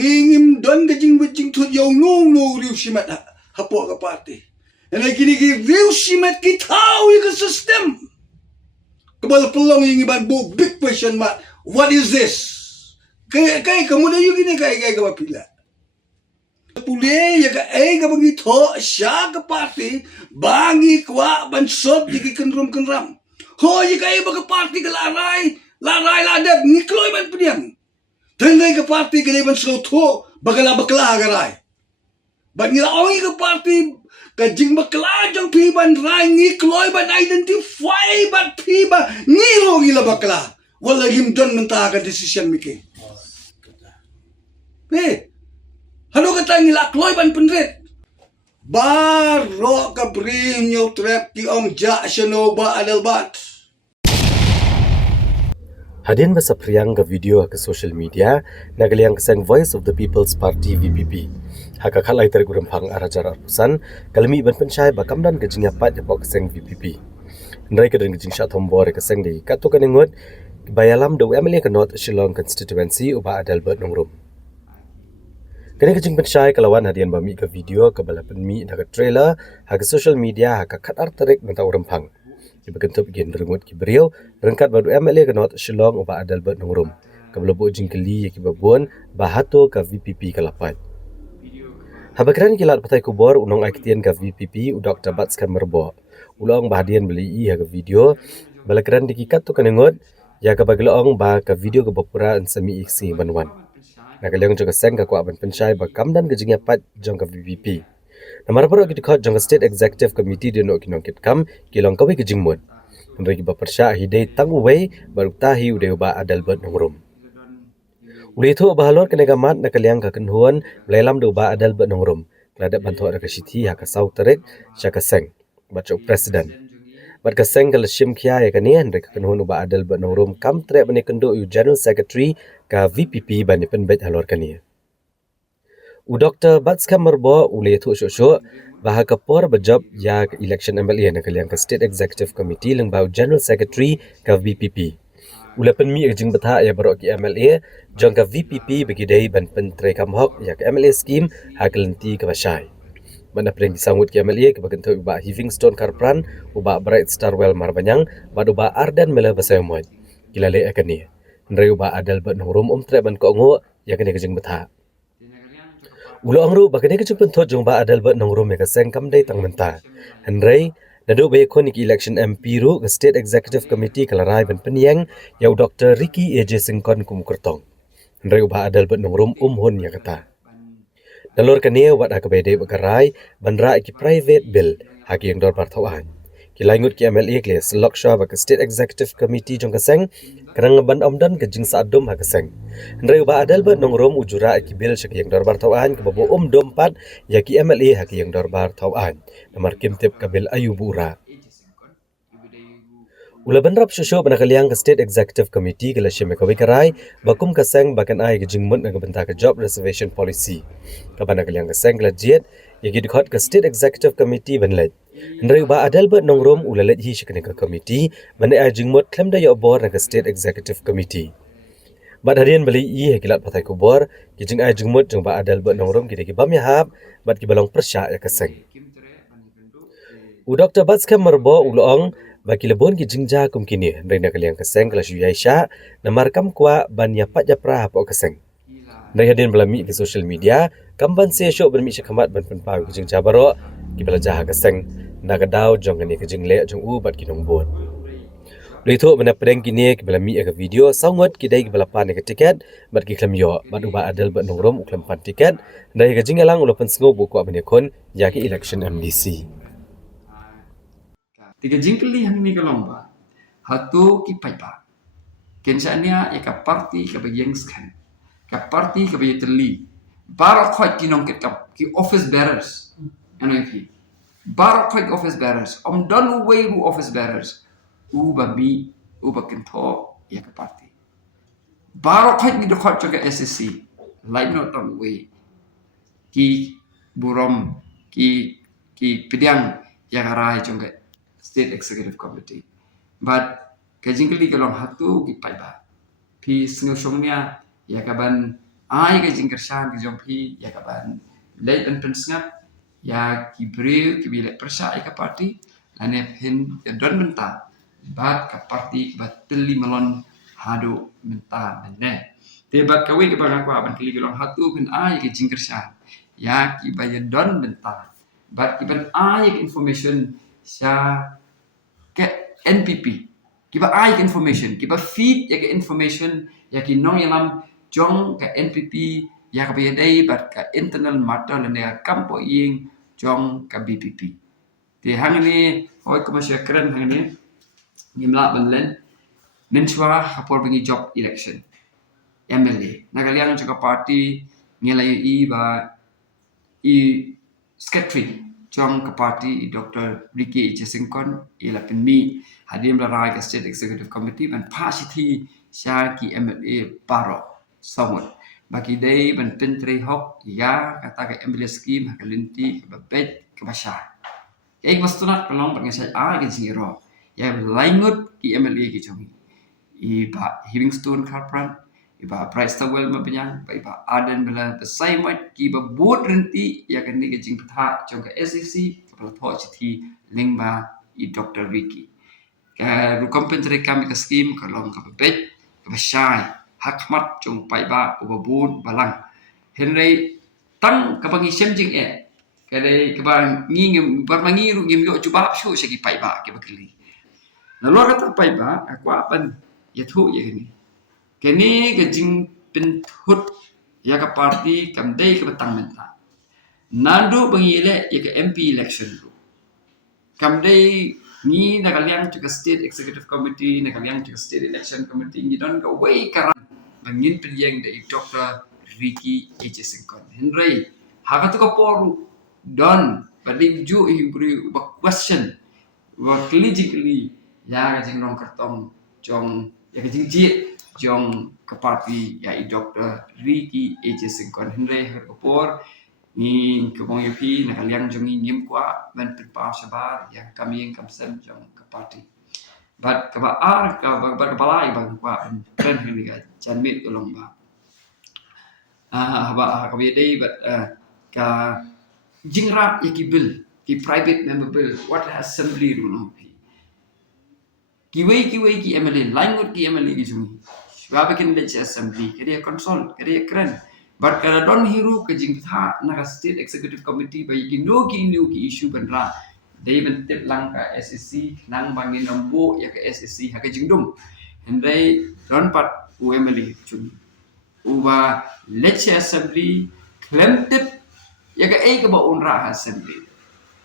ngingim don gajing tu yaw no riu simat hapo ka party. And ay kinigi riu simat kitawi ka system. Kabal pelong yung iban bu big question mark. What is this? Kaya kamu na yung gini kaya ka mapila. Puli ya ka ay ka bangito siya ka party bangi kwa bansot di kenrum. Ho ya ka ay baga party ka laray ladat ngikloy man pediam. Tengay ka party ka leban sloto bagala garay. But nilaongi ka party kajing bakla jang piban rai ngikloy ban identify bat piba ngiro gila bakla. Wala himdon mentah ka decision making. Hano ka tayo nilakloy ban penrit. Baro ka brinyo trap ki om ja shanoba adalbat. Hadin basa priyang ka video ke social media nagaliang keseng Voice of the People's Party VPP. Haka kalai tergurempang arajar arpusan kalmi ban pensai bakamdan kejingapat japok keseng VPP. Ndai kedeng kejing syatombo keseng di katukan ingut bayalam do MLA ke North Shillong constituency uba Adalbert Nongrum. Kini kejing pensai kalawan hadian bami ke video ke bala penmi dah ke trailer haka social media haka kat arterik mentau rempang. Ibagentup gen rengut ki beriau rengkat baru MLA ke North Shillong uba Adalbert Nongrum. Kabelobok jingkeli ki babon bahato ke VPP ke lapat. Habakran kilat patai kubor unong aktian ke VPP u Dr. Batskan Merbo. Ulang bahadian beli ke video balakran dikikat tu kanengot ya ke baglaong ba ke video ke bapura semi iksi banwan. Nagaliang juga seng ke kuaban pensai bakam dan kejingnya pat jong ke VPP. Namar baru kita kau jong ke State Executive Committee di nok kinongkit kam kilong kawi kejingmut. Menregi bapersya hidai tangway baru tahi udah ba Adalbert Nongrum. Uli itu bahalor kenegamat nakaliang ke kenhuan belalam do ba Adalbert Nongrum. Keladak bantu ada kesiti hak sau terik syaka seng. Baca presiden. Bat keseng ke leshim kia ya kani hendrik kenhuan uba Adalbert Nongrum kam trek bani kendo u General Secretary ka VPP bani penbet halor kani. U Dr. Batskan Merbo uli itu syuk-syuk baha kapor berjob ya ke election MLA nakaliang ke State Executive Committee leng bau General Secretary ka VPP. Ula penmi kejing betah ya barok ki MLA jong ka VPP bagi dai ban pentre kamhok ya ke MLA scheme hak lenti ke basai. Mana pering disangut ki MLA ke bagentu uba Livingstone Karpran uba Bright Starwell Marbanyang bad uba Ardan Mela Basayomoy. Kilale akani. Ndrai uba Adalbert Nongrum tre ban ko ngo ya kene kejing betah. Ulo angru bagane kejing pentot jong ba Adalbert Nongrum ya keseng kam dai tang mentah. Ndrai nado be konik election MP ru ke State Executive Committee kalarai ban penyang ya Dr. Ricky AJ Singkon kumkertong. Ndrai uba Adalbert Nongrum hon ya kata. Dalor kania wat hak bede bakarai bandra ki private bill hak yang dor partawan. Ki laingut ki MLA kle Loksha ba ke State Executive Committee jong kaseng kerang ban omdan ke jing sadom hak kaseng. Ndrai uba Adalbert Nongrum ujura ki bill syak yang dor partawan ke babo dompat ya ki MLA hak yang dor partawan. Namar kimtip ke bill ayubura. Ula benrap syusyo penakaliang ke State Executive Committee ke leshim kawi karai bakum kaseng bakan ai ke jingmut na bentak ke job reservation policy. Kapan nakaliang kaseng ke lejiat ya gidkhot ke State Executive Committee benlet. Ndrai ba Adalbert Nongrum ula let hi syakene ke committee bane ai jingmut klem da ya obor na ke State Executive Committee. Bad harian beli i kilat patai kubor ki jing ai jingmut jong ba Adalbert Nongrum ki bam yahap bad ki balong persya ya kaseng. U Dr. Batskan Merbo ulong bagi lebon ki jingja kum kini rena kaliang keseng kelas Yaisha namar kam kwa ban ya pat japra po keseng. Ndai hadin belami ke social media kamban se syok bermi syakamat ban penpau ki jingja baro ki belajah keseng nagadau jong ni ke jingle jong u bat ki nongbon. Leito bena pedeng kini ki belami ke video sangot ki dai ki balapan ke tiket bat ki klem yo bat uba Adalbert Nongrum uklem pan tiket ndai ke jingalang ulopan sengo bu kwa benekon ya ki election MDC. Tiga jingkeli yang ni kelomba, hatu kipai pa. Kensanya ya ka parti ka bagian scan, ka parti ka bagian teli. Barak kau kinong kita ki office bearers, NIP. Barak kau office bearers, don way ru office bearers. Babi, bakento ya ka parti. Barak kau ni dokot juga SSC, lain not on way. Ki burom, ki pediang ya karai juga. State Executive Committee. But kajingkali kalong hatu gipai ba. Pi sengusongnya ya kaban ai ke jing kershan ke jompi ya ka ban late ban pensngat ya ki breu ki bilek persa ke parti lane hin ya don menta bat ka parti bat teli melon hado menta ne te bat kawe ke bang aku ban kili gelong hatu bin ai ke jing kershan ya ki bayan don menta bat ki ban ai ke information sya ke NPP kiba ai ke information kiba feed ya ke information ya ki nong yalam jong ke NPP ya ka dai bat ka internal matter le ne kampo ying jong ka BPP ti hang ni hoi ko masya keren hang ni ngimla ban len menchwa hapor bengi job election MLA nagaliang jaka party ngilai i ba i secretary jong ke party Dr. Ricky Jesingkon ila penmi hadim larai ke state executive committee ban pasiti sya ki MLA paro somot bagi day ban pentre hok ya kata ke MLA scheme hakalinti ke babet ke basha ek mastunat kalong bang saya ke zero ya laingut ki MLA ki jongi i ba Livingstone Karpran iba price tawel mabanyang iba aden bela the same way ki ba board renti ya kan ni jing patha jong ka SEC kapala tho chithi lingba i Dr. Ricky ka ru compensate kam ka scheme ka long ka bet ka shai hakmat jong pai ba uba board balang henry tang ka pangi sem jing ka dei ka ba ngim bar mangi ru ngim yo chuba shu se ki pai ba ke bakli na lo ka pai ba aku apan ya thu ye ni kini gajing penthut ya ka party kam dei ka batang menta nandu bangile ya ka MP election lu kam dei ni nakaliang to state executive committee nakaliang to state election committee ni don go way karan bangin priang de Dr. Ricky Jesingkon Henry haga to ka poru don badik ju ibri question wa politically ya gajing rong kartong jong ya gajing jit jong ke parti ya i Dr. Ricky Jesingkon Henry Herkopor ni ke bong yapi nakaliang jong ngim kwa ban pipa sabar ya kami yang kamsem jong ke parti bat ka ba ar ka ba balai bang kwa kren ni ga janmit ulong ba ba ka bi dei bat ka jingra yakibil ki private member bill what assembly rule kiwei ki MLA langut ki MLA ki jung Gaba kin lech assembly kaya consol kaya keren but kada don hiru ke jing tha na state executive committee bai ki no ki issue bandra dei ben tip lang ka SSC nang bangin nombo ya ka SSC ha ka jing dum hendai don pat UMLA chung uba lech assembly klem tip ya ka ka ba unra assembly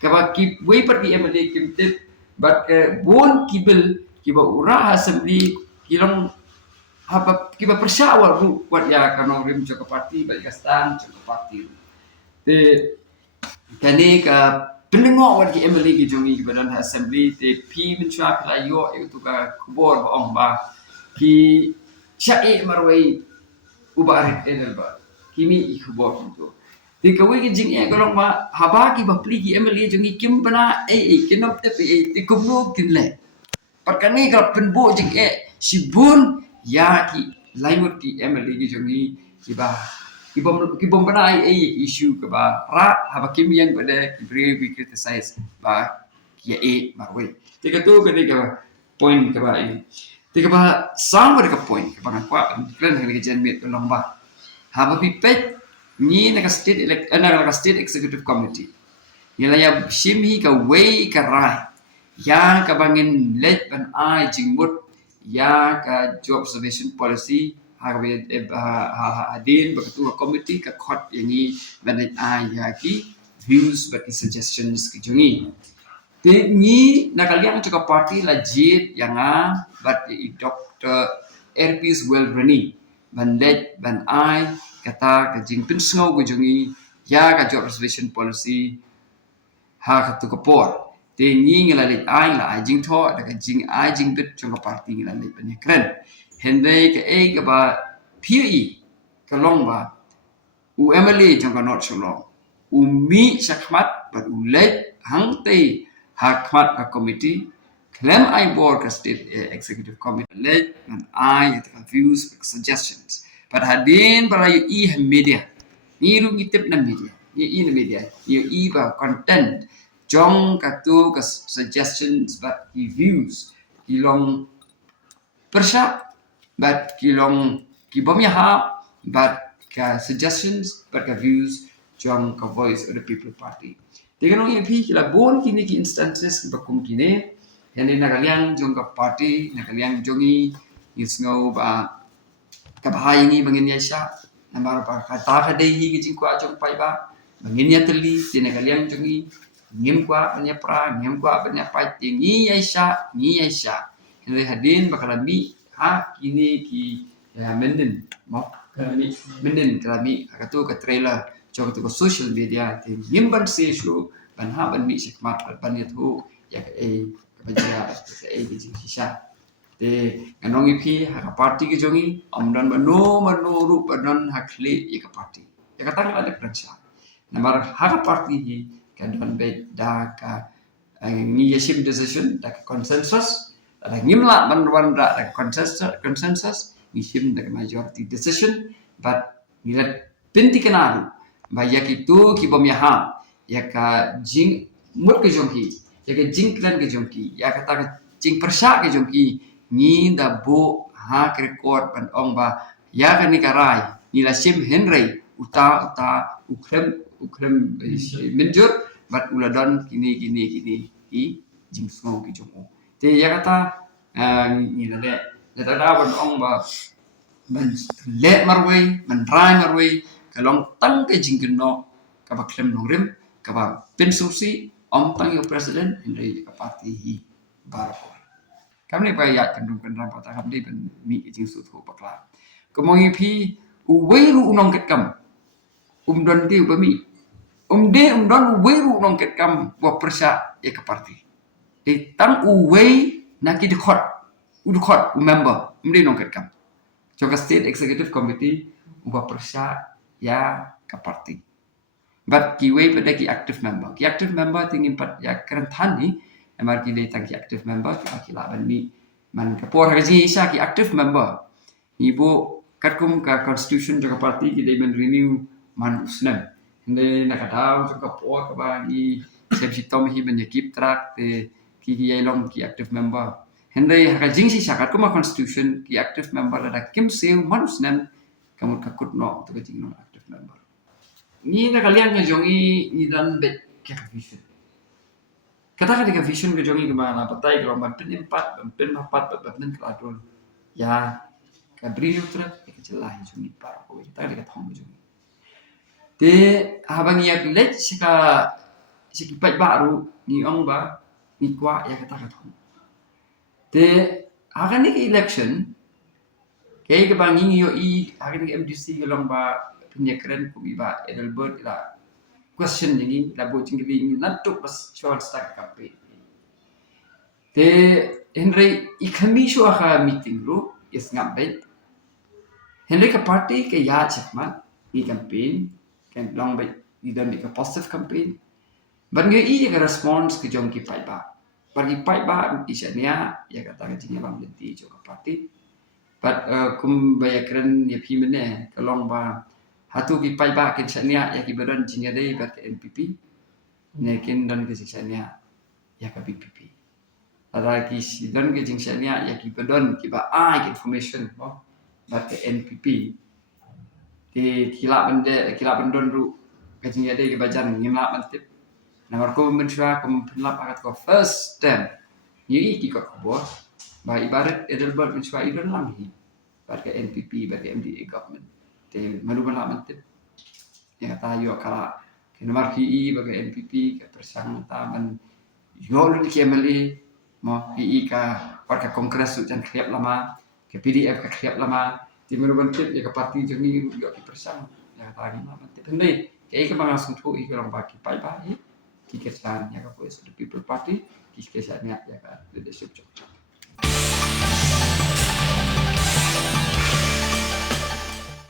ka ba ki wei pat ki MLA kim tip but bon ki bill ki ba ura assembly kilong apa kiba persyawal ru buat ya kanong rim joko parti balik kastan joko parti te kani ka pendengo wan ki MLA ki jongi badan assembly te pi menchua pla yo itu ka kubor ba ong ba ki syai marwai ubar enel ba kimi i kubor itu te kawe ki jing e golong ma haba ki ba pli ki MLA jongi kim bana kinop te te kubno kinle perkani ka penbo jing si bun ya ki laimut ki MLA ki jongi ki bom bana issue ke ba ra haba kim yang pada ki bre we criticize ba ki marwe tika tu ke ka point ke ba ini tika ba sama ka point ke ba kwa kren ke jen met lomba haba pipet ni na ka state executive committee ni la ya shimhi ka way ka ra ya ka bangin let ban ai jingmut ya ka job observation policy harbe adin beketua committee ka khot yani banai ya ki views but suggestions ki jongi te ni nakaliang ka party la jit yang but Dr. Erpis well rani bandet ban ai kata ka jingpin snow go jongi ya ka job observation policy ha ka tu ka por te ni ngala ai la jing tho da ka jing ai jing bit trong ka party ngala le ban kren hende ka ba PE ka long ba u MLA trong ka not so long u mi sakmat but u let hang te hakmat ka committee claim I board ka state executive committee let and I the views suggestions hadin para media ni ru ngitip na media na media ba content jong katu ka suggestions but views ilong persya but kilong kibom ha but ka suggestions but ka views jong ka voice of the people party dengan orang MP kila bon kini ki instances ba kum kini yang ni nakaliang jong ka party nakaliang jongi isngau ba kabahai ni bangin ya sya namar pa kata ka dei hi ki kwa jong pai ba bangin ya teli tinakaliang jongi ngim kwa banya pra ngim kwa banya pai tingi ya sya Henry hadin bakalami kini ki menden mo kalami akatu ka trailer jong tu social media ti ngimban se shu ban mi sikmat ban itu ya baja di sisa te kanong ipi ha party ke jongi amdan mano ru badan hakli ya party ya kata ada prensa namar ha party hi kadon be da ka ni yashim decision da consensus ada ngimla ban da consensus ngishim da majority decision but nila pinti kenaru bayak itu kibom yaha ya ka jing mut ke jongki ya ka jing klan ke jongki ya kata jing persya ke jongki ni da bo ha record ban ong ba ya ka ni karai ni la sim henry uta ukrem menjur bat uladon kini i jing smong ke jongo te ya kata ni la le da ban ong ba man let marway man rai marway kalong tang ke jingkeno ka ba klem nongrim ka ba pensusi om tang yo president Henry ka party hi barko kam ni ba ya kendung kendang pata kam ni ben mi jing su thu bakla kemongi pi uweiru unong ket kam don ti ba mi don uweiru unong ket kam wa persa ya ka party di tang uwei na ki dkhot member nong ket kam Joka State Executive Committee ubah persa ya ke parti. But kiwe pada ki active member. Ki active member tinggi empat ya kerentan ni. Emar ki datang ki active member ki laban ni man kapor haji isa ki active member. Ibu katkum ka constitution joka parti ki dai man renew man usnam. Hindi nakadaw joka por ka ba ni sebsitom hi man yakip track te ki yailong ki active member. Henry hakajing si sakat kuma constitution ki active member ada kim seu manusnan kamu kakut no tu kajing no active member ni na kalian ngejongi ni dan bet ka vision kata ka vision ngejongi kemana patai kalau banten empat banten keladron ya ka brio tra ka celah jongi par ko kita ka thong jongi te habang yak let sika sikipat baru ni ong ba ni kwa ya kata ka thong te akan ni election kay ka bang yo akan ni MDC galong ba penyekren ko ba Edelbert la question ni la bo tinggi ni natuk pas short start campaign te Henry ikami syo aka meeting ro is ngabe Henry ka party ke ya chakma ni campaign kan long ba ni dan ka positive campaign ban ngi ka response ke jong ki pai ba bagi pai ba isanya ya kata kecilnya bang leti juga parti but kum bayakren ya pimene kalong ba hatu ki pai ba kecilnya ya ki badan jinya dei bat NPP nekin dan kesisanya ya ke PPP ada ki dan ke jingsanya ya ki badan ki ba information oh bat NPP di kila bendon ru kecilnya dei ke bajan ngilap mantip Namar ko mensya ko penlap akat ko first time. Ni ki ko bo. Ba ibarat Edelbert mensya idon lang hi. Ba ke NPP ba ke MDA government. Te malu bala mantip. Ya tayo kala ke namar ki ba ke NPP ke persang taman yol ki MLA mo ki ka ka kongres jan kriap lama ke PDF ka kriap lama. Ti malu mantip ya ke parti jeni yo ki persang. Ya tadi mantip. Ndai ke mga sungtu i ko baki pai ba hi. Kikesan ya ka voice of the people party kikesan ya ka leadership job